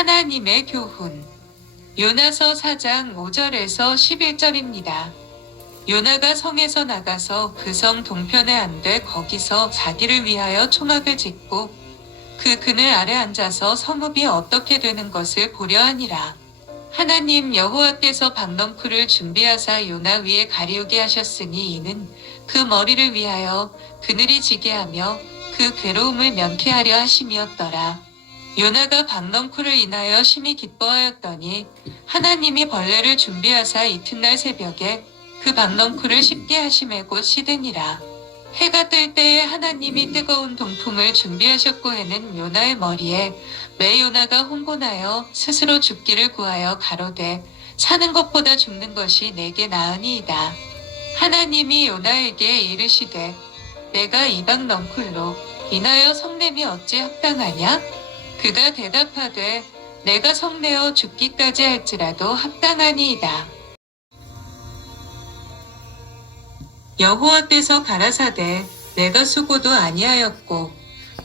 하나님의 교훈. 요나서 4장 5절에서 11절입니다. 요나가 성에서 나가서 그 성 동편에 안되 거기서 자기를 위하여 초막을 짓고 그 그늘 아래 앉아서 성읍이 어떻게 되는 것을 보려 하니라. 하나님 여호와께서 박넝쿨을 준비하사 요나 위에 가리우게 하셨으니 이는 그 머리를 위하여 그늘이 지게 하며 그 괴로움을 면케하려 하심이었더라. 요나가 박넝쿨을 인하여 심히 기뻐하였더니 하나님이 벌레를 준비하사 이튿날 새벽에 그 박넝쿨을 씹게 하심에 곧 시드니라. 해가 뜰 때에 하나님이 뜨거운 동풍을 준비하셨고 해는 요나의 머리에 매 요나가 혼곤하여 스스로 죽기를 구하여 가로되 사는 것보다 죽는 것이 내게 나으니이다. 하나님이 요나에게 이르시되 내가 이 박넝쿨로 인하여 성냄이 어찌 합당하냐? 그가 대답하되 내가 성내어 죽기까지 할지라도 합당하니이다. 여호와께서 가라사대 내가 수고도 아니하였고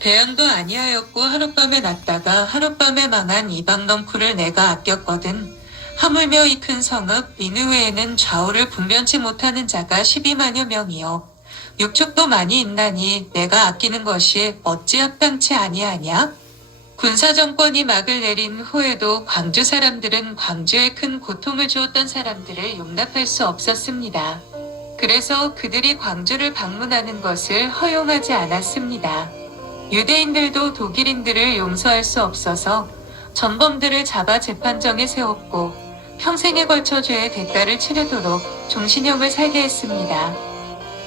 배양도 아니하였고 하룻밤에 났다가 하룻밤에 망한 이 박넝쿨을 내가 아꼈거든. 하물며 이 큰 성읍 니느웨에는 좌우를 분변치 못하는 자가 12만여 명이요 육축도 많이 있나니 내가 아끼는 것이 어찌 합당치 아니하냐? 군사정권이 막을 내린 후에도 광주 사람들은 광주에 큰 고통을 주었던 사람들을 용납할 수 없었습니다. 그래서 그들이 광주를 방문하는 것을 허용하지 않았습니다. 유대인들도 독일인들을 용서할 수 없어서 전범들을 잡아 재판정에 세웠고 평생에 걸쳐 죄의 대가를 치르도록 종신형을 살게 했습니다.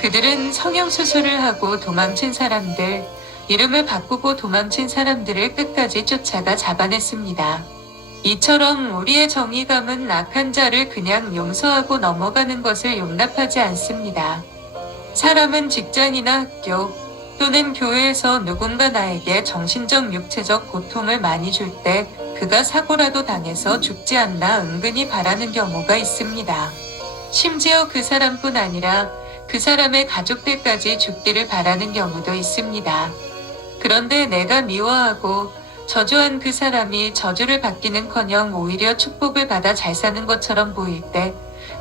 그들은 성형수술을 하고 도망친 사람들, 이름을 바꾸고 도망친 사람들을 끝까지 쫓아가 잡아냈습니다. 이처럼 우리의 정의감은 악한 자를 그냥 용서하고 넘어가는 것을 용납하지 않습니다. 사람은 직장이나 학교 또는 교회에서 누군가 나에게 정신적 육체적 고통을 많이 줄 때 그가 사고라도 당해서 죽지 않나 은근히 바라는 경우가 있습니다. 심지어 그 사람뿐 아니라 그 사람의 가족들까지 죽기를 바라는 경우도 있습니다. 그런데 내가 미워하고 저주한 그 사람이 저주를 받기는커녕 오히려 축복을 받아 잘 사는 것처럼 보일 때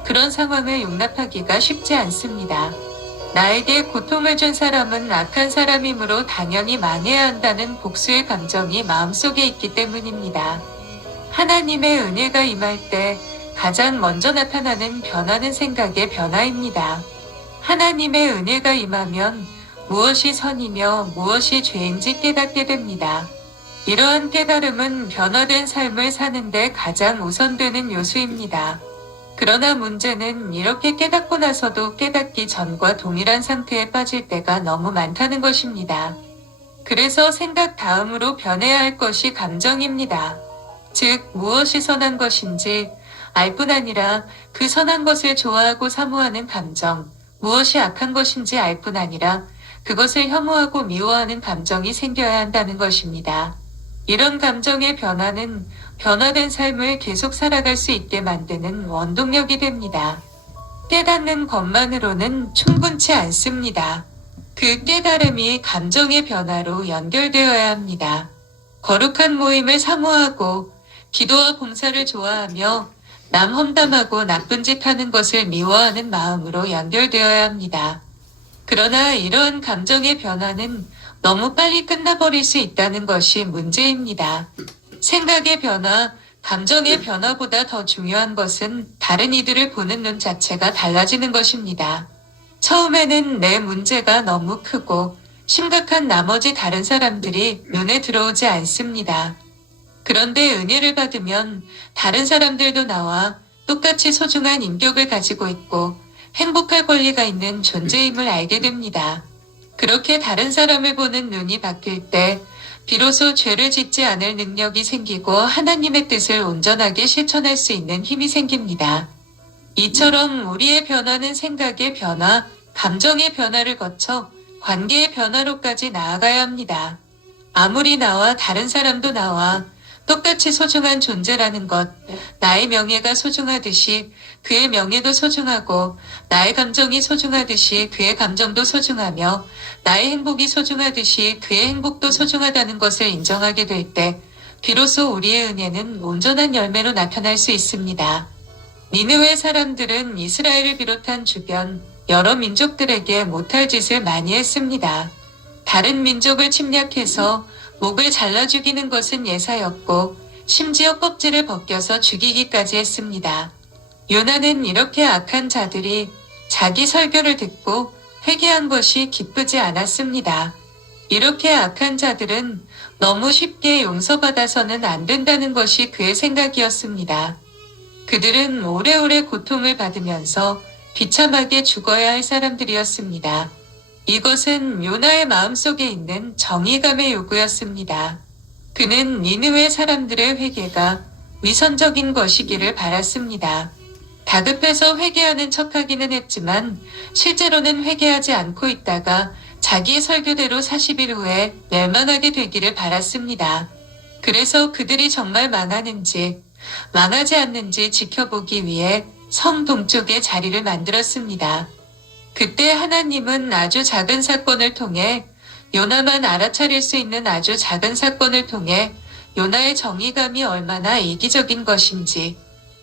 그런 상황을 용납하기가 쉽지 않습니다. 나에게 고통을 준 사람은 악한 사람이므로 당연히 망해야 한다는 복수의 감정이 마음속에 있기 때문입니다. 하나님의 은혜가 임할 때 가장 먼저 나타나는 변화는 생각의 변화입니다. 하나님의 은혜가 임하면 무엇이 선이며 무엇이 죄인지 깨닫게 됩니다. 이러한 깨달음은 변화된 삶을 사는데 가장 우선되는 요소입니다. 그러나 문제는 이렇게 깨닫고 나서도 깨닫기 전과 동일한 상태에 빠질 때가 너무 많다는 것입니다. 그래서 생각 다음으로 변해야 할 것이 감정입니다. 즉 무엇이 선한 것인지 알 뿐 아니라 그 선한 것을 좋아하고 사모하는 감정, 무엇이 악한 것인지 알 뿐 아니라 그것을 혐오하고 미워하는 감정이 생겨야 한다는 것입니다. 이런 감정의 변화는 변화된 삶을 계속 살아갈 수 있게 만드는 원동력이 됩니다. 깨닫는 것만으로는 충분치 않습니다. 그 깨달음이 감정의 변화로 연결되어야 합니다. 거룩한 모임을 사모하고 기도와 봉사를 좋아하며 남 험담하고 나쁜 짓 하는 것을 미워하는 마음으로 연결되어야 합니다. 그러나 이러한 감정의 변화는 너무 빨리 끝나버릴 수 있다는 것이 문제입니다. 생각의 변화, 감정의 변화보다 더 중요한 것은 다른 이들을 보는 눈 자체가 달라지는 것입니다. 처음에는 내 문제가 너무 크고 심각한 나머지 다른 사람들이 눈에 들어오지 않습니다. 그런데 은혜를 받으면 다른 사람들도 나와 똑같이 소중한 인격을 가지고 있고 행복할 권리가 있는 존재임을 알게 됩니다. 그렇게 다른 사람을 보는 눈이 바뀔 때 비로소 죄를 짓지 않을 능력이 생기고 하나님의 뜻을 온전하게 실천할 수 있는 힘이 생깁니다. 이처럼 우리의 변화는 생각의 변화, 감정의 변화를 거쳐 관계의 변화로까지 나아가야 합니다. 아무리 나와 다른 사람도 나와 똑같이 소중한 존재라는 것, 나의 명예가 소중하듯이 그의 명예도 소중하고 나의 감정이 소중하듯이 그의 감정도 소중하며 나의 행복이 소중하듯이 그의 행복도 소중하다는 것을 인정하게 될 때 비로소 우리의 은혜는 온전한 열매로 나타날 수 있습니다. 니느웨 사람들은 이스라엘을 비롯한 주변 여러 민족들에게 못할 짓을 많이 했습니다. 다른 민족을 침략해서 목을 잘라 죽이는 것은 예사였고 심지어 껍질을 벗겨서 죽이기까지 했습니다. 요나는 이렇게 악한 자들이 자기 설교를 듣고 회개한 것이 기쁘지 않았습니다. 이렇게 악한 자들은 너무 쉽게 용서받아서는 안 된다는 것이 그의 생각이었습니다. 그들은 오래오래 고통을 받으면서 비참하게 죽어야 할 사람들이었습니다. 이것은 요나의 마음속에 있는 정의감의 요구였습니다. 그는 니느웨 사람들의 회개가 위선적인 것이기를 바랐습니다. 다급해서 회개하는 척하기는 했지만 실제로는 회개하지 않고 있다가 자기의 설교대로 40일 후에 멸망하게 되기를 바랐습니다. 그래서 그들이 정말 망하는지 망하지 않는지 지켜보기 위해 성 동쪽에 자리를 만들었습니다. 그때 하나님은 아주 작은 사건을 통해 요나만 알아차릴 수 있는 아주 작은 사건을 통해 요나의 정의감이 얼마나 이기적인 것인지,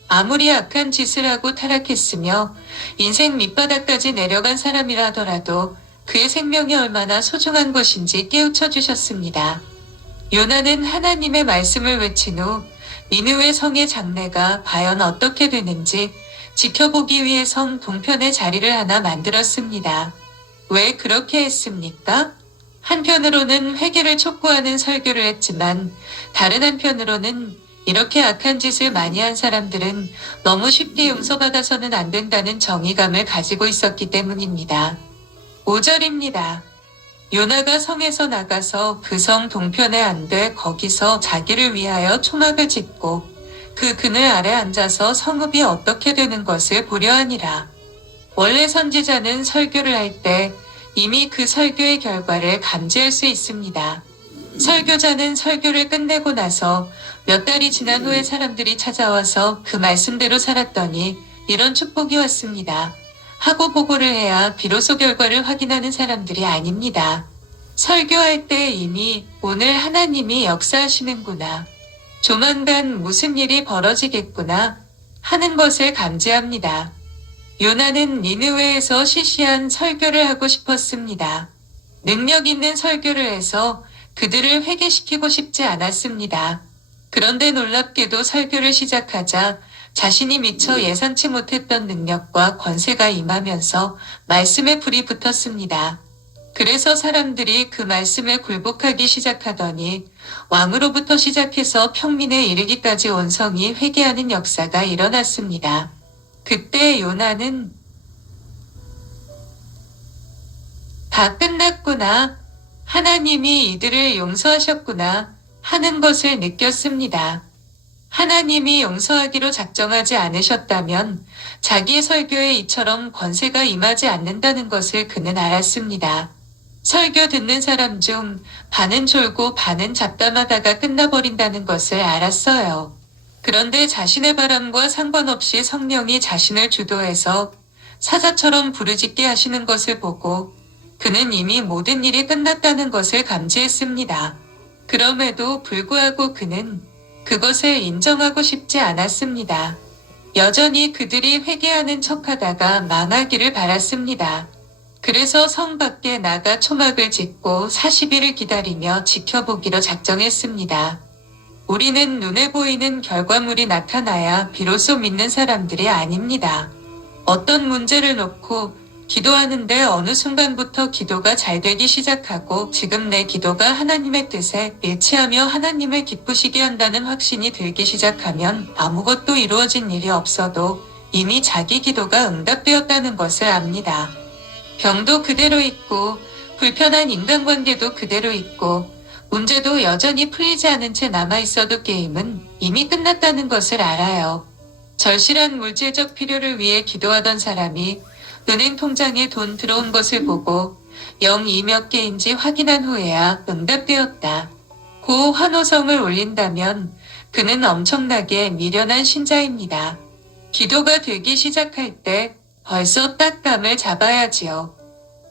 아무리 악한 짓을 하고 타락했으며 인생 밑바닥까지 내려간 사람이라 하더라도 그의 생명이 얼마나 소중한 것인지 깨우쳐 주셨습니다. 요나는 하나님의 말씀을 외친 후 니느웨 성의 장래가 과연 어떻게 되는지 지켜보기 위해 성 동편에 자리를 하나 만들었습니다. 왜 그렇게 했습니까? 한편으로는 회개를 촉구하는 설교를 했지만 다른 한편으로는 이렇게 악한 짓을 많이 한 사람들은 너무 쉽게 용서받아서는 안 된다는 정의감을 가지고 있었기 때문입니다. 5절입니다. 요나가 성에서 나가서 그 성 동편에 안되 거기서 자기를 위하여 초막을 짓고 그 그늘 아래 앉아서 성읍이 어떻게 되는 것을 보려 하니라. 원래 선지자는 설교를 할 때 이미 그 설교의 결과를 감지할 수 있습니다. 설교자는 설교를 끝내고 나서 몇 달이 지난 후에 사람들이 찾아와서 그 말씀대로 살았더니 이런 축복이 왔습니다. 하고 보고를 해야 비로소 결과를 확인하는 사람들이 아닙니다. 설교할 때 이미 오늘 하나님이 역사하시는구나, 조만간 무슨 일이 벌어지겠구나 하는 것을 감지합니다. 요나는 니느웨에서 시시한 설교를 하고 싶었습니다. 능력 있는 설교를 해서 그들을 회개시키고 싶지 않았습니다. 그런데 놀랍게도 설교를 시작하자 자신이 미처 예상치 못했던 능력과 권세가 임하면서 말씀에 불이 붙었습니다. 그래서 사람들이 그 말씀에 굴복하기 시작하더니 왕으로부터 시작해서 평민에 이르기까지 온 성이 회개하는 역사가 일어났습니다. 그때 요나는 다 끝났구나, 하나님이 이들을 용서하셨구나 하는 것을 느꼈습니다. 하나님이 용서하기로 작정하지 않으셨다면 자기의 설교에 이처럼 권세가 임하지 않는다는 것을 그는 알았습니다. 설교 듣는 사람 중 반은 졸고 반은 잡담하다가 끝나버린다는 것을 알았어요. 그런데 자신의 바람과 상관없이 성령이 자신을 주도해서 사자처럼 부르짖게 하시는 것을 보고 그는 이미 모든 일이 끝났다는 것을 감지했습니다. 그럼에도 불구하고 그는 그것을 인정하고 싶지 않았습니다. 여전히 그들이 회개하는 척하다가 망하기를 바랐습니다. 그래서 성 밖에 나가 초막을 짓고 40일을 기다리며 지켜보기로 작정했습니다. 우리는 눈에 보이는 결과물이 나타나야 비로소 믿는 사람들이 아닙니다. 어떤 문제를 놓고 기도하는데 어느 순간부터 기도가 잘 되기 시작하고 지금 내 기도가 하나님의 뜻에 일치하며 하나님을 기쁘시게 한다는 확신이 들기 시작하면 아무것도 이루어진 일이 없어도 이미 자기 기도가 응답되었다는 것을 압니다. 병도 그대로 있고 불편한 인간관계도 그대로 있고 문제도 여전히 풀리지 않은 채 남아있어도 게임은 이미 끝났다는 것을 알아요. 절실한 물질적 필요를 위해 기도하던 사람이 은행 통장에 돈 들어온 것을 보고 0이 몇 개인지 확인한 후에야 응답되었다 고 환호성을 올린다면 그는 엄청나게 미련한 신자입니다. 기도가 되기 시작할 때 벌써 딱 감을 잡아야지요.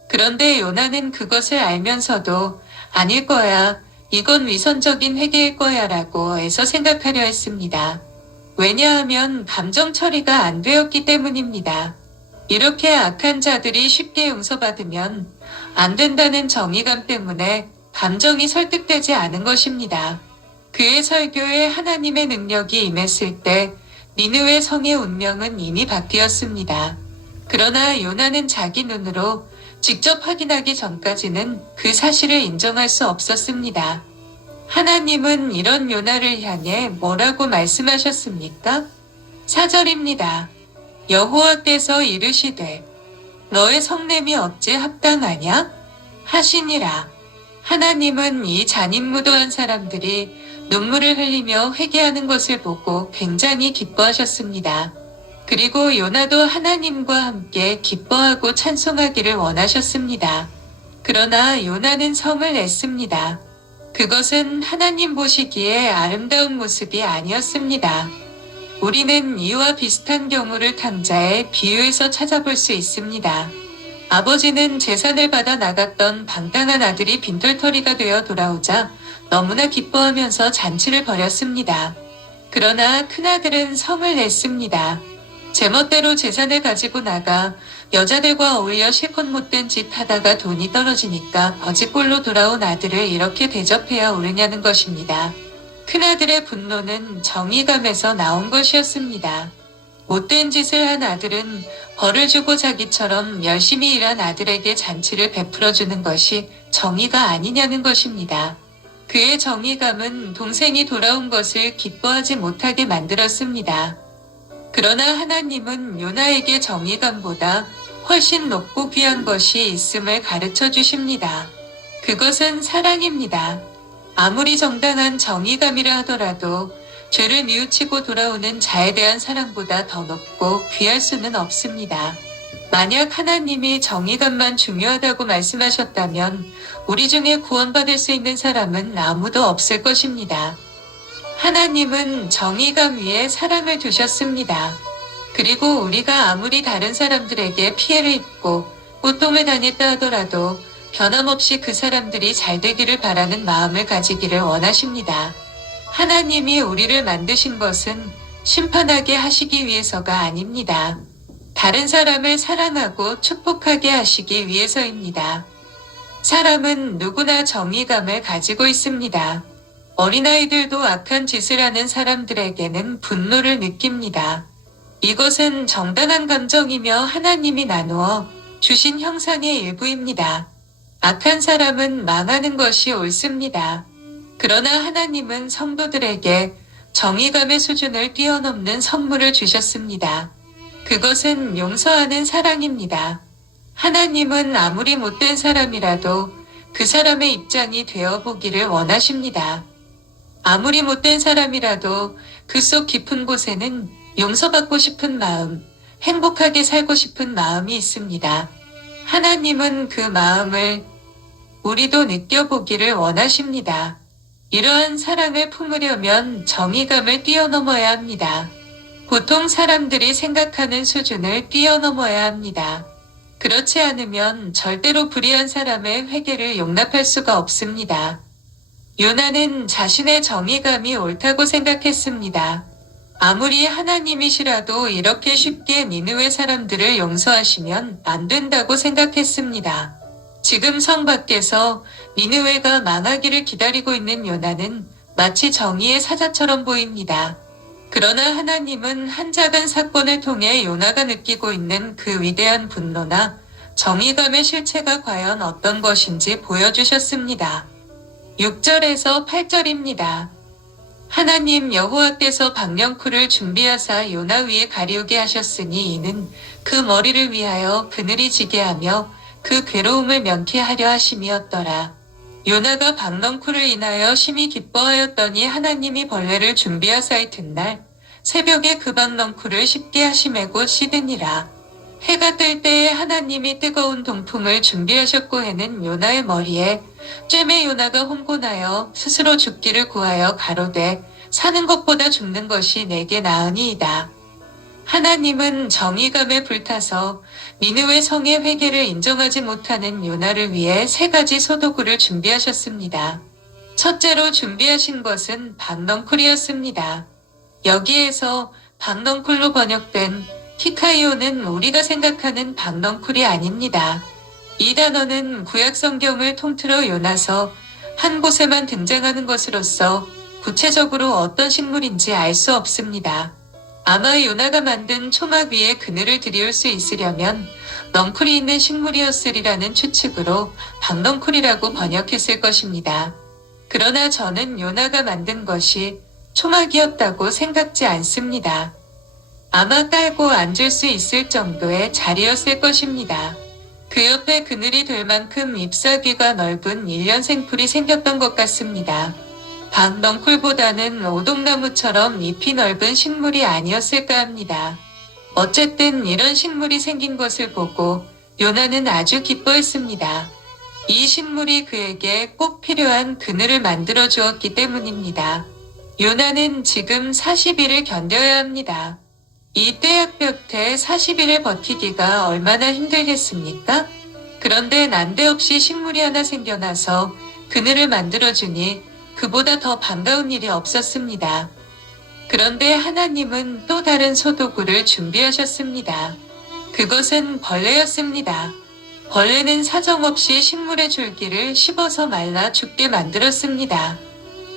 그런데 요나는 그것을 알면서도 아닐 거야, 이건 위선적인 회개일 거야 라고 애써 생각하려 했습니다. 왜냐하면 감정 처리가 안 되었기 때문입니다. 이렇게 악한 자들이 쉽게 용서받으면 안 된다는 정의감 때문에 감정이 설득되지 않은 것입니다. 그의 설교에 하나님의 능력이 임했을 때 니느웨 성의 운명은 이미 바뀌었습니다. 그러나 요나는 자기 눈으로 직접 확인하기 전까지는 그 사실을 인정할 수 없었습니다. 하나님은 이런 요나를 향해 뭐라고 말씀하셨습니까? 4절입니다. 여호와께서 이르시되 너의 성냄이 어찌 합당하냐? 하시니라. 하나님은 이 잔인무도한 사람들이 눈물을 흘리며 회개하는 것을 보고 굉장히 기뻐하셨습니다. 그리고 요나도 하나님과 함께 기뻐하고 찬송하기를 원하셨습니다. 그러나 요나는 성을 냈습니다. 그것은 하나님 보시기에 아름다운 모습이 아니었습니다. 우리는 이와 비슷한 경우를 탕자의 비유에서 찾아볼 수 있습니다. 아버지는 재산을 받아 나갔던 방탕한 아들이 빈털터리가 되어 돌아오자 너무나 기뻐하면서 잔치를 벌였습니다. 그러나 큰아들은 성을 냈습니다. 제멋대로 재산을 가지고 나가 여자들과 어울려 실컷 못된 짓 하다가 돈이 떨어지니까 거지꼴로 돌아온 아들을 이렇게 대접해야 옳으냐는 것입니다. 큰아들의 분노는 정의감에서 나온 것이었습니다. 못된 짓을 한 아들은 벌을 주고 자기처럼 열심히 일한 아들에게 잔치를 베풀어주는 것이 정의가 아니냐는 것입니다. 그의 정의감은 동생이 돌아온 것을 기뻐하지 못하게 만들었습니다. 그러나 하나님은 요나에게 정의감보다 훨씬 높고 귀한 것이 있음을 가르쳐 주십니다. 그것은 사랑입니다. 아무리 정당한 정의감이라 하더라도 죄를 뉘우치고 돌아오는 자에 대한 사랑보다 더 높고 귀할 수는 없습니다. 만약 하나님이 정의감만 중요하다고 말씀하셨다면 우리 중에 구원받을 수 있는 사람은 아무도 없을 것입니다. 하나님은 정의감 위에 사랑을 두셨습니다. 그리고 우리가 아무리 다른 사람들에게 피해를 입고 고통을 당했다 하더라도 변함없이 그 사람들이 잘 되기를 바라는 마음을 가지기를 원하십니다. 하나님이 우리를 만드신 것은 심판하게 하시기 위해서가 아닙니다. 다른 사람을 사랑하고 축복하게 하시기 위해서입니다. 사람은 누구나 정의감을 가지고 있습니다. 어린아이들도 악한 짓을 하는 사람들에게는 분노를 느낍니다. 이것은 정당한 감정이며 하나님이 나누어 주신 형상의 일부입니다. 악한 사람은 망하는 것이 옳습니다. 그러나 하나님은 성도들에게 정의감의 수준을 뛰어넘는 선물을 주셨습니다. 그것은 용서하는 사랑입니다. 하나님은 아무리 못된 사람이라도 그 사람의 입장이 되어보기를 원하십니다. 아무리 못된 사람이라도 그 속 깊은 곳에는 용서받고 싶은 마음, 행복하게 살고 싶은 마음이 있습니다. 하나님은 그 마음을 우리도 느껴보기를 원하십니다. 이러한 사랑을 품으려면 정의감을 뛰어넘어야 합니다. 보통 사람들이 생각하는 수준을 뛰어넘어야 합니다. 그렇지 않으면 절대로 불의한 사람의 회개를 용납할 수가 없습니다. 요나는 자신의 정의감이 옳다고 생각했습니다. 아무리 하나님이시라도 이렇게 쉽게 니느웨 사람들을 용서하시면 안 된다고 생각했습니다. 지금 성 밖에서 니느웨가 망하기를 기다리고 있는 요나는 마치 정의의 사자처럼 보입니다. 그러나 하나님은 한 작은 사건을 통해 요나가 느끼고 있는 그 위대한 분노나 정의감의 실체가 과연 어떤 것인지 보여주셨습니다. 6절에서 8절입니다. 하나님 여호와께서 박령쿨을 준비하사 요나 위에 가리우게 하셨으니 이는 그 머리를 위하여 그늘이 지게 하며 그 괴로움을 면케하려 하심이었더라. 요나가 박넝쿨을 인하여 심히 기뻐하였더니 하나님이 벌레를 준비하사 이튿날 새벽에 그 박넝쿨을 쉽게 하심에 곧 씻으니라. 해가 뜰 때에 하나님이 뜨거운 동풍을 준비하셨고 해는 요나의 머리에 쬐매 요나가 혼곤하여 스스로 죽기를 구하여 가로되 사는 것보다 죽는 것이 내게 나으니이다. 하나님은 정의감에 불타서 니느웨 성의 회개를 인정하지 못하는 요나를 위해 3가지 소도구를 준비하셨습니다. 첫째로 준비하신 것은 박넝쿨이었습니다. 여기에서 박넝쿨로 번역된 티카이오는 우리가 생각하는 박넝쿨이 아닙니다. 이 단어는 구약 성경을 통틀어 요나서 한 곳에만 등장하는 것으로서 구체적으로 어떤 식물인지 알 수 없습니다. 아마 요나가 만든 초막 위에 그늘을 들이울 수 있으려면 넝쿨이 있는 식물이었으리라는 추측으로 박넝쿨이라고 번역했을 것입니다. 그러나 저는 요나가 만든 것이 초막이었다고 생각지 않습니다. 아마 깔고 앉을 수 있을 정도의 자리였을 것입니다. 그 옆에 그늘이 될 만큼 잎사귀가 넓은 일년생풀이 생겼던 것 같습니다. 박넝쿨보다는 오동나무처럼 잎이 넓은 식물이 아니었을까 합니다. 어쨌든 이런 식물이 생긴 것을 보고 요나는 아주 기뻐했습니다. 이 식물이 그에게 꼭 필요한 그늘을 만들어 주었기 때문입니다. 요나는 지금 40일을 견뎌야 합니다. 이 떼약볕에 40일을 버티기가 얼마나 힘들겠습니까? 그런데 난데없이 식물이 하나 생겨나서 그늘을 만들어주니 그보다 더 반가운 일이 없었습니다. 그런데 하나님은 또 다른 소도구를 준비하셨습니다. 그것은 벌레였습니다. 벌레는 사정없이 식물의 줄기를 씹어서 말라 죽게 만들었습니다.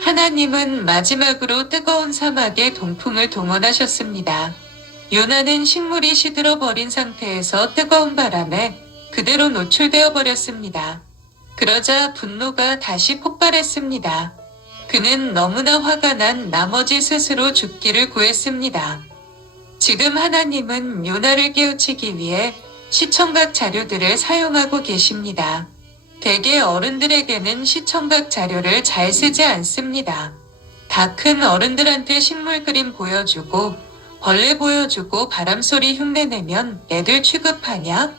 하나님은 마지막으로 뜨거운 사막에 동풍을 동원하셨습니다. 요나는 식물이 시들어 버린 상태에서 뜨거운 바람에 그대로 노출되어 버렸습니다. 그러자 분노가 다시 폭발했습니다. 그는 너무나 화가 난 나머지 스스로 죽기를 구했습니다. 지금 하나님은 요나를 깨우치기 위해 시청각 자료들을 사용하고 계십니다. 대개 어른들에게는 시청각 자료를 잘 쓰지 않습니다. 다 큰 어른들한테 식물 그림 보여주고 벌레 보여주고 바람소리 흉내내면 애들 취급하냐?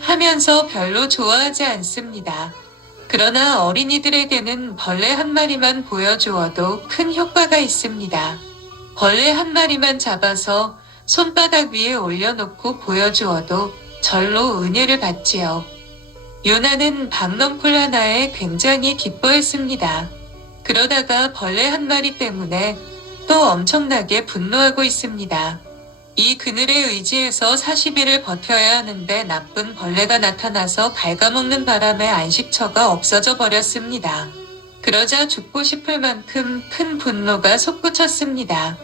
하면서 별로 좋아하지 않습니다. 그러나 어린이들에게는 벌레 한 마리만 보여주어도 큰 효과가 있습니다. 벌레 한 마리만 잡아서 손바닥 위에 올려놓고 보여주어도 절로 은혜를 받지요. 요나는 박넝쿨 하나에 굉장히 기뻐했습니다. 그러다가 벌레 한 마리 때문에 또 엄청나게 분노하고 있습니다. 이 그늘에 의지해서 40일을 버텨야 하는데 나쁜 벌레가 나타나서 갉아먹는 바람에 안식처가 없어져 버렸습니다. 그러자 죽고 싶을 만큼 큰 분노가 솟구쳤습니다.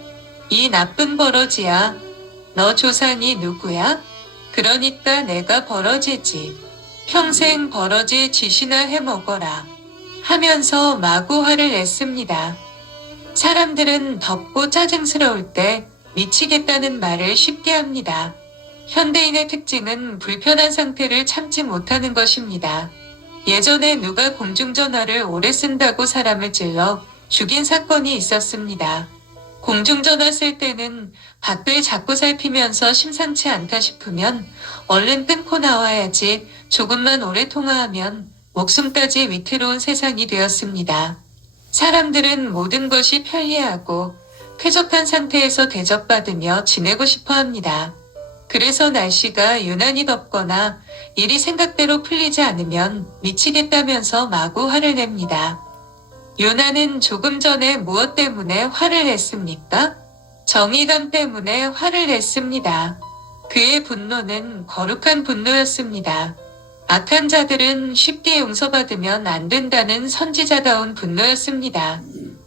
이 나쁜 버러지야. 너 조상이 누구야? 그러니까 내가 버러지지. 평생 버러지 짓이나 해먹어라. 하면서 마구 화를 냈습니다. 사람들은 덥고 짜증스러울 때 미치겠다는 말을 쉽게 합니다. 현대인의 특징은 불편한 상태를 참지 못하는 것입니다. 예전에 누가 공중전화를 오래 쓴다고 사람을 찔러 죽인 사건이 있었습니다. 공중전화 쓸 때는 밖을 자꾸 살피면서 심상치 않다 싶으면 얼른 끊고 나와야지 조금만 오래 통화하면 목숨까지 위태로운 세상이 되었습니다. 사람들은 모든 것이 편리하고 쾌적한 상태에서 대접받으며 지내고 싶어 합니다. 그래서 날씨가 유난히 덥거나 일이 생각대로 풀리지 않으면 미치겠다면서 마구 화를 냅니다. 요나는 조금 전에 무엇 때문에 화를 냈습니까? 정의감 때문에 화를 냈습니다. 그의 분노는 거룩한 분노였습니다. 악한 자들은 쉽게 용서받으면 안 된다는 선지자다운 분노였습니다.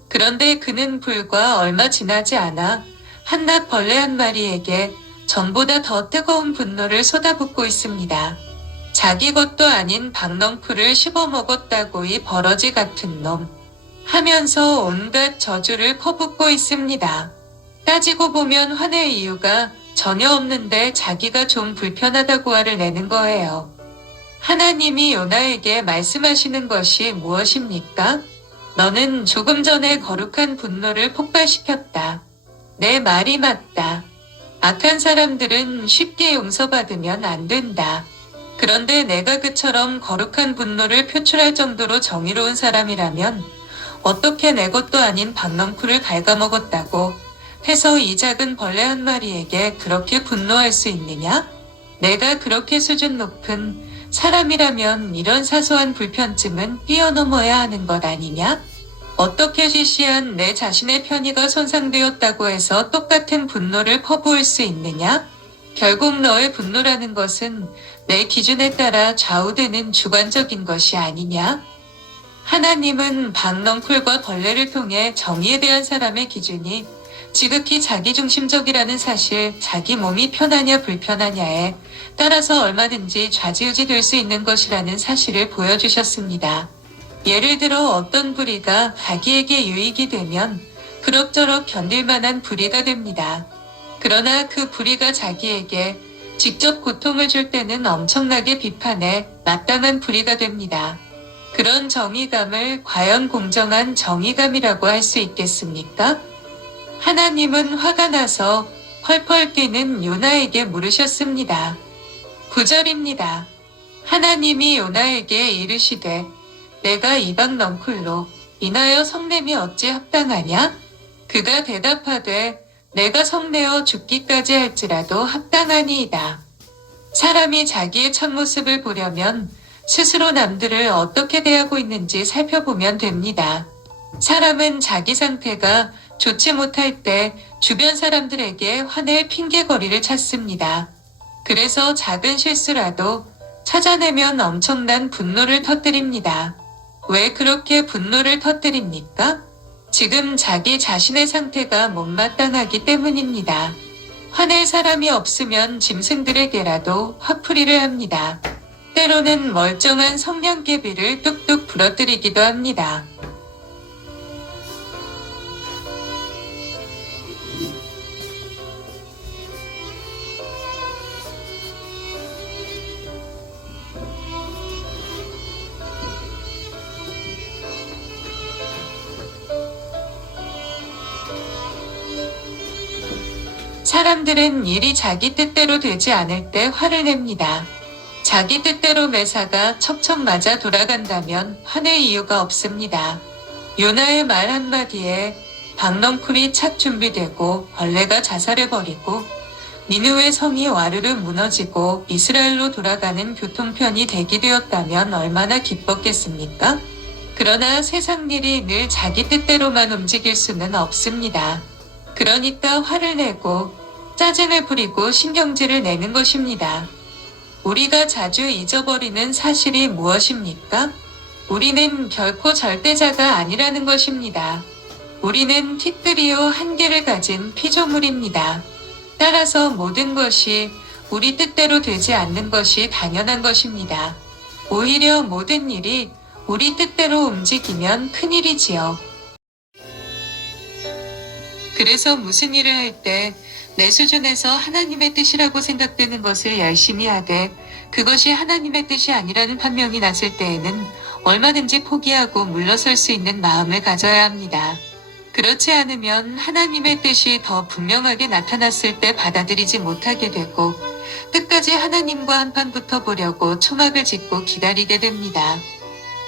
그런데 그는 불과 얼마 지나지 않아 한낱 벌레 한 마리에게 전보다 더 뜨거운 분노를 쏟아붓고 있습니다. 자기 것도 아닌 박넝쿨을 씹어먹었다고 이 버러지 같은 놈 하면서 온갖 저주를 퍼붓고 있습니다. 따지고 보면 화낼 이유가 전혀 없는데 자기가 좀 불편하다고 화를 내는 거예요. 하나님이 요나에게 말씀하시는 것이 무엇입니까? 너는 조금 전에 거룩한 분노를 폭발시켰다. 내 말이 맞다. 악한 사람들은 쉽게 용서받으면 안 된다. 그런데 내가 그처럼 거룩한 분노를 표출할 정도로 정의로운 사람이라면 어떻게 내 것도 아닌 박넝쿨을 갉아먹었다고 해서 이 작은 벌레 한 마리에게 그렇게 분노할 수 있느냐? 내가 그렇게 수준 높은 사람이라면 이런 사소한 불편쯤은 뛰어넘어야 하는 것 아니냐? 어떻게 시시한 내 자신의 편의가 손상되었다고 해서 똑같은 분노를 퍼부을 수 있느냐? 결국 너의 분노라는 것은 내 기준에 따라 좌우되는 주관적인 것이 아니냐? 하나님은 박넝쿨과 벌레를 통해 정의에 대한 사람의 기준이 지극히 자기중심적이라는 사실, 자기 몸이 편하냐 불편하냐에 따라서 얼마든지 좌지우지 될 수 있는 것이라는 사실을 보여주셨습니다. 예를 들어 어떤 불의가 자기에게 유익이 되면 그럭저럭 견딜만한 불의가 됩니다. 그러나 그 불의가 자기에게 직접 고통을 줄 때는 엄청나게 비판에 마땅한 불의가 됩니다. 그런 정의감을 과연 공정한 정의감이라고 할 수 있겠습니까? 하나님은 화가 나서 펄펄 뛰는 요나에게 물으셨습니다. 9절입니다. 하나님이 요나에게 이르시되 내가 이방 넝쿨로 인하여 성냄이 어찌 합당하냐? 그가 대답하되 내가 성내어 죽기까지 할지라도 합당하니이다. 사람이 자기의 참모습을 보려면 스스로 남들을 어떻게 대하고 있는지 살펴보면 됩니다. 사람은 자기 상태가 좋지 못할 때 주변 사람들에게 화낼 핑계거리를 찾습니다. 그래서 작은 실수라도 찾아내면 엄청난 분노를 터뜨립니다. 왜 그렇게 분노를 터뜨립니까? 지금 자기 자신의 상태가 못마땅하기 때문입니다. 화낼 사람이 없으면 짐승들에게라도 화풀이를 합니다. 때로는 멀쩡한 성냥개비를 뚝뚝 부러뜨리기도 합니다. 사람들은 일이 자기 뜻대로 되지 않을 때 화를 냅니다. 자기 뜻대로 매사가 척척 맞아 돌아간다면 화낼 이유가 없습니다. 요나의 말 한마디에 박넝쿨이 착 준비되고 벌레가 자살해버리고 니느웨 성이 와르르 무너지고 이스라엘로 돌아가는 교통편이 대기되었다면 얼마나 기뻤겠습니까? 그러나 세상 일이 늘 자기 뜻대로만 움직일 수는 없습니다. 그러니까 화를 내고 짜증을 부리고 신경질을 내는 것입니다. 우리가 자주 잊어버리는 사실이 무엇입니까? 우리는 결코 절대자가 아니라는 것입니다. 우리는 틱트리오 한 개를 가진 피조물입니다. 따라서 모든 것이 우리 뜻대로 되지 않는 것이 당연한 것입니다. 오히려 모든 일이 우리 뜻대로 움직이면 큰일이지요. 그래서 무슨 일을 할 때 내 수준에서 하나님의 뜻이라고 생각되는 것을 열심히 하되 그것이 하나님의 뜻이 아니라는 판명이 났을 때에는 얼마든지 포기하고 물러설 수 있는 마음을 가져야 합니다. 그렇지 않으면 하나님의 뜻이 더 분명하게 나타났을 때 받아들이지 못하게 되고 끝까지 하나님과 한판 붙어보려고 초막을 짓고 기다리게 됩니다.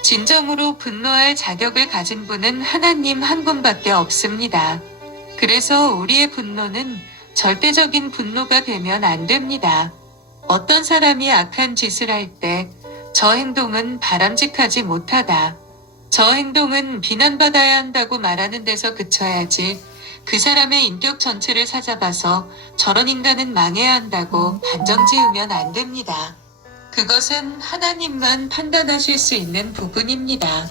진정으로 분노할 자격을 가진 분은 하나님 한 분밖에 없습니다. 그래서 우리의 분노는 절대적인 분노가 되면 안 됩니다. 어떤 사람이 악한 짓을 할 때 저 행동은 바람직하지 못하다. 저 행동은 비난받아야 한다고 말하는 데서 그쳐야지 그 사람의 인격 전체를 사잡아서 저런 인간은 망해야 한다고 단정 지으면 안 됩니다. 그것은 하나님만 판단하실 수 있는 부분입니다.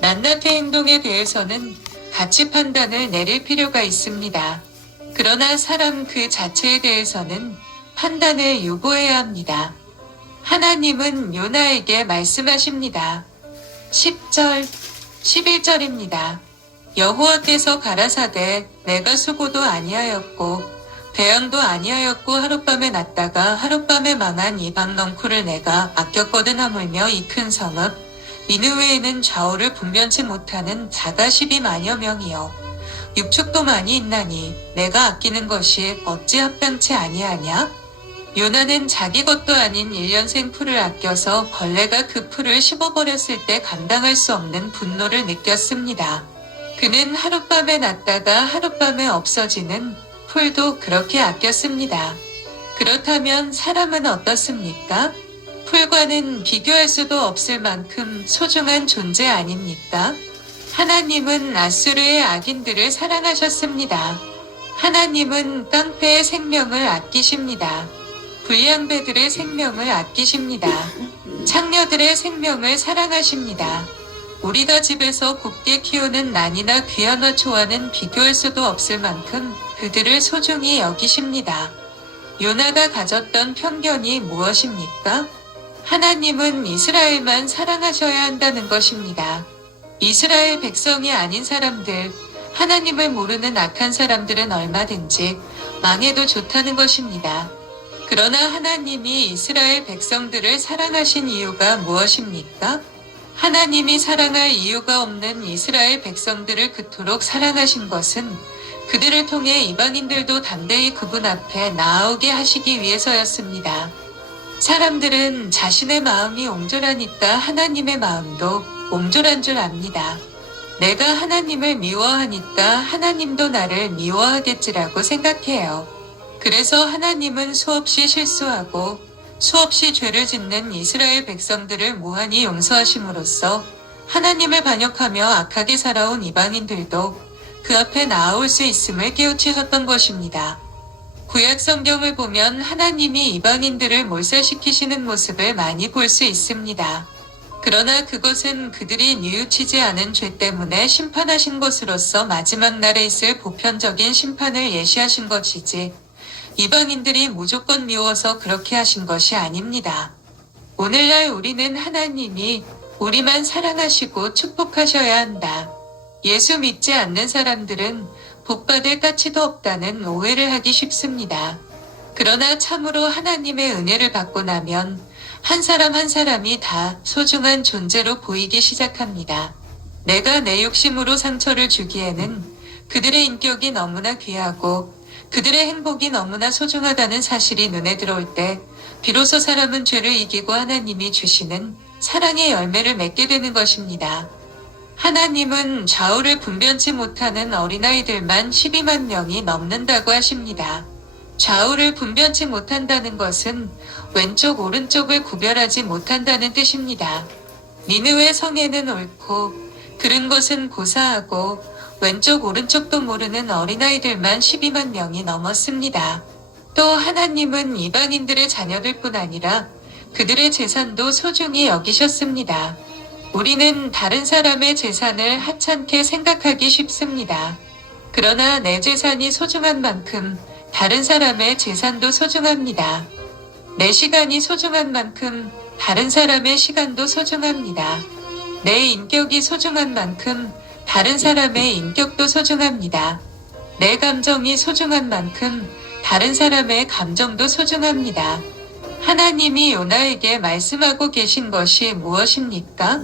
낱낱의 행동에 대해서는 가치 판단을 내릴 필요가 있습니다. 그러나 사람 그 자체에 대해서는 판단을 유보해야 합니다. 하나님은 요나에게 말씀하십니다. 10절, 11절입니다. 여호와께서 가라사대 내가 수고도 아니하였고 배양도 아니하였고 하룻밤에 났다가 하룻밤에 망한 이방 넝쿨을 내가 아꼈거든 하물며 이 큰 성읍 니느웨에는 좌우를 분변치 못하는 자가 12만여 명이요 육축도 많이 있나니 내가 아끼는 것이 어찌 합당치 아니하냐? 요나는 자기 것도 아닌 1년생 풀을 아껴서 벌레가 그 풀을 씹어버렸을 때 감당할 수 없는 분노를 느꼈습니다. 그는 하룻밤에 났다가 하룻밤에 없어지는 풀도 그렇게 아꼈습니다. 그렇다면 사람은 어떻습니까? 풀과는 비교할 수도 없을 만큼 소중한 존재 아닙니까? 하나님은 아수르의 악인들을 사랑하셨습니다. 하나님은 깡패의 생명을 아끼십니다. 불량배들의 생명을 아끼십니다. 창녀들의 생명을 사랑하십니다. 우리가 집에서 곱게 키우는 난이나 귀한 어초와는 비교할 수도 없을 만큼 그들을 소중히 여기십니다. 요나가 가졌던 편견이 무엇입니까? 하나님은 이스라엘만 사랑하셔야 한다는 것입니다. 이스라엘 백성이 아닌 사람들, 하나님을 모르는 악한 사람들은 얼마든지 망해도 좋다는 것입니다. 그러나 하나님이 이스라엘 백성들을 사랑하신 이유가 무엇입니까? 하나님이 사랑할 이유가 없는 이스라엘 백성들을 그토록 사랑하신 것은 그들을 통해 이방인들도 담대히 그분 앞에 나아오게 하시기 위해서였습니다. 사람들은 자신의 마음이 옹졸하니까 하나님의 마음도 옹졸한 줄 압니다. 내가 하나님을 미워하니까 하나님도 나를 미워하겠지라고 생각해요. 그래서 하나님은 수없이 실수하고 수없이 죄를 짓는 이스라엘 백성들을 무한히 용서하심으로써 하나님을 반역하며 악하게 살아온 이방인들도 그 앞에 나아올 수 있음을 깨우치셨던 것입니다. 구약 성경을 보면 하나님이 이방인들을 몰살시키시는 모습을 많이 볼 수 있습니다. 그러나 그것은 그들이 뉘우치지 않은 죄 때문에 심판하신 것으로서 마지막 날에 있을 보편적인 심판을 예시하신 것이지 이방인들이 무조건 미워서 그렇게 하신 것이 아닙니다. 오늘날 우리는 하나님이 우리만 사랑하시고 축복하셔야 한다. 예수 믿지 않는 사람들은 복받을 가치도 없다는 오해를 하기 쉽습니다. 그러나 참으로 하나님의 은혜를 받고 나면 한 사람 한 사람이 다 소중한 존재로 보이기 시작합니다. 내가 내 욕심으로 상처를 주기에는 그들의 인격이 너무나 귀하고 그들의 행복이 너무나 소중하다는 사실이 눈에 들어올 때 비로소 사람은 죄를 이기고 하나님이 주시는 사랑의 열매를 맺게 되는 것입니다. 하나님은 좌우를 분변치 못하는 어린아이들만 12만 명이 넘는다고 하십니다. 좌우를 분변치 못한다는 것은 왼쪽 오른쪽을 구별하지 못한다는 뜻입니다. 니느웨 성에는 옳고 들은 것은 고사하고 왼쪽 오른쪽도 모르는 어린아이들만 12만 명이 넘었습니다. 또 하나님은 이방인들의 자녀들 뿐 아니라 그들의 재산도 소중히 여기셨습니다. 우리는 다른 사람의 재산을 하찮게 생각하기 쉽습니다. 그러나 내 재산이 소중한 만큼 다른 사람의 재산도 소중합니다. 내 시간이 소중한 만큼 다른 사람의 시간도 소중합니다. 내 인격이 소중한 만큼 다른 사람의 인격도 소중합니다. 내 감정이 소중한 만큼 다른 사람의 감정도 소중합니다. 하나님이 요나에게 말씀하고 계신 것이 무엇입니까?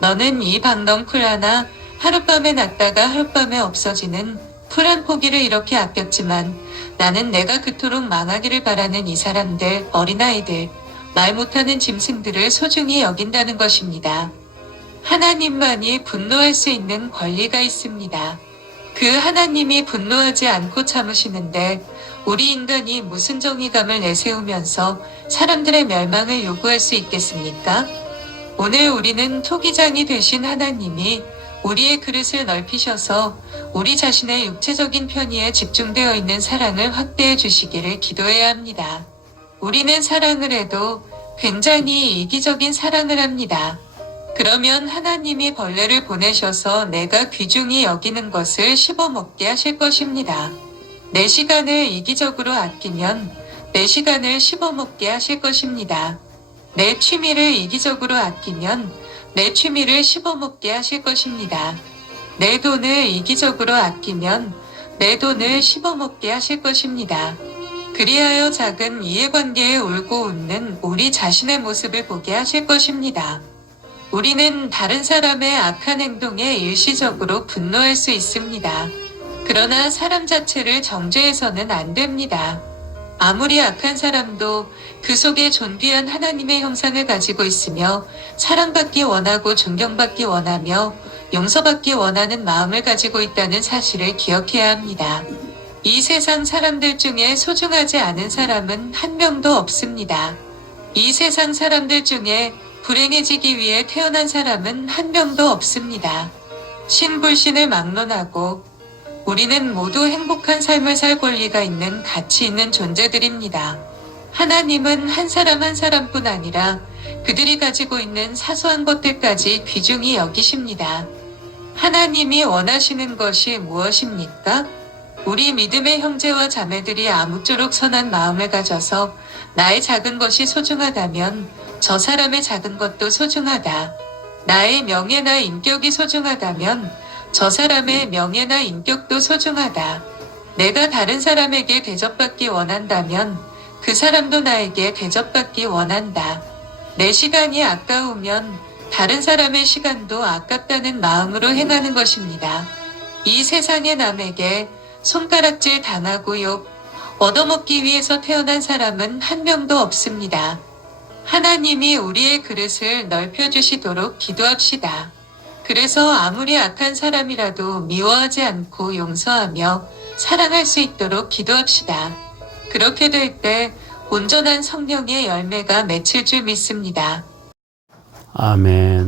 너는 이 박넝쿨 하나 하룻밤에 났다가 하룻밤에 없어지는 풀 한 포기를 이렇게 아꼈지만 나는 내가 그토록 망하기를 바라는 이 사람들, 어린아이들, 말 못하는 짐승들을 소중히 여긴다는 것입니다. 하나님만이 분노할 수 있는 권리가 있습니다. 그 하나님이 분노하지 않고 참으시는데 우리 인간이 무슨 정의감을 내세우면서 사람들의 멸망을 요구할 수 있겠습니까? 오늘 우리는 토기장이 되신 하나님이 우리의 그릇을 넓히셔서 우리 자신의 육체적인 편의에 집중되어 있는 사랑을 확대해 주시기를 기도해야 합니다. 우리는 사랑을 해도 굉장히 이기적인 사랑을 합니다. 그러면 하나님이 벌레를 보내셔서 내가 귀중히 여기는 것을 씹어먹게 하실 것입니다. 내 시간을 이기적으로 아끼면 내 시간을 씹어먹게 하실 것입니다. 내 취미를 이기적으로 아끼면 내 취미를 씹어먹게 하실 것입니다. 내 돈을 이기적으로 아끼면 내 돈을 씹어먹게 하실 것입니다. 그리하여 작은 이해관계에 울고 웃는 우리 자신의 모습을 보게 하실 것입니다. 우리는 다른 사람의 악한 행동에 일시적으로 분노할 수 있습니다. 그러나 사람 자체를 정죄해서는 안 됩니다. 아무리 악한 사람도 그 속에 존귀한 하나님의 형상을 가지고 있으며 사랑받기 원하고 존경받기 원하며 용서받기 원하는 마음을 가지고 있다는 사실을 기억해야 합니다. 이 세상 사람들 중에 소중하지 않은 사람은 한 명도 없습니다. 이 세상 사람들 중에 불행해지기 위해 태어난 사람은 한 명도 없습니다. 신불신을 막론하고 우리는 모두 행복한 삶을 살 권리가 있는 가치 있는 존재들입니다. 하나님은 한 사람 한 사람뿐 아니라 그들이 가지고 있는 사소한 것들까지 귀중히 여기십니다. 하나님이 원하시는 것이 무엇입니까? 우리 믿음의 형제와 자매들이 아무쪼록 선한 마음을 가져서 나의 작은 것이 소중하다면 저 사람의 작은 것도 소중하다. 나의 명예나 인격이 소중하다면 저 사람의 명예나 인격도 소중하다. 내가 다른 사람에게 대접받기 원한다면 그 사람도 나에게 대접받기 원한다. 내 시간이 아까우면 다른 사람의 시간도 아깝다는 마음으로 행하는 것입니다. 이 세상의 남에게 손가락질 당하고 욕, 얻어먹기 위해서 태어난 사람은 한 명도 없습니다. 하나님이 우리의 그릇을 넓혀주시도록 기도합시다. 그래서 아무리 악한 사람이라도 미워하지 않고 용서하며 사랑할 수 있도록 기도합시다. 그렇게 될 때 온전한 성령의 열매가 맺힐 줄 믿습니다. 아멘.